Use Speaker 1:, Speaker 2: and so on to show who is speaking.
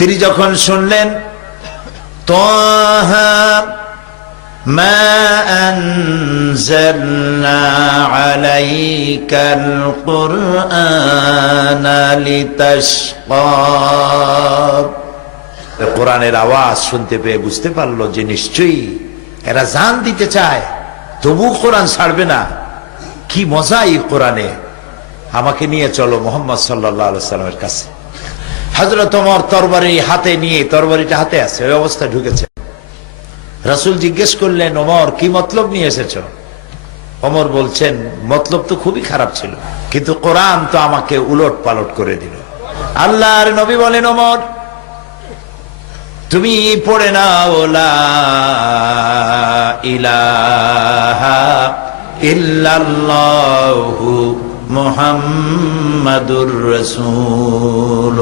Speaker 1: তিনি যখন শুনলেন তোহা ما أنزلنا عليك القرآن لتشقى কোরআনের আওয়াজ শুনতে পেয়ে বুঝতে পারলো যে নিশ্চয়ই এরা জান দিতে চায় তবু কোরআন ছাড়বে না কি মজা এই কোরআনে আমাকে নিয়ে চলো মোহাম্মদ সাল্লাহ সাল্লামের কাছে হজরত তোমার তরবারি হাতে নিয়ে, তরবারিটা হাতে আছে, ওই অবস্থায় ঢুকেছে। রাসুল জিজ্ঞেস করলেন, ওমর, কি মতলব নিয়ে এসেছ? অমর বলছেন, মতলব তো খুবই খারাপ ছিল, কিন্তু কোরআন তো আমাকে উলট পালট করে দিল। আল্লাহর নবী বলেন, ওমর, তুমি পড়ে না ওলা ইলাহা ইল্লাল্লাহু মুহাম্মাদুর রাসূলুল্লাহ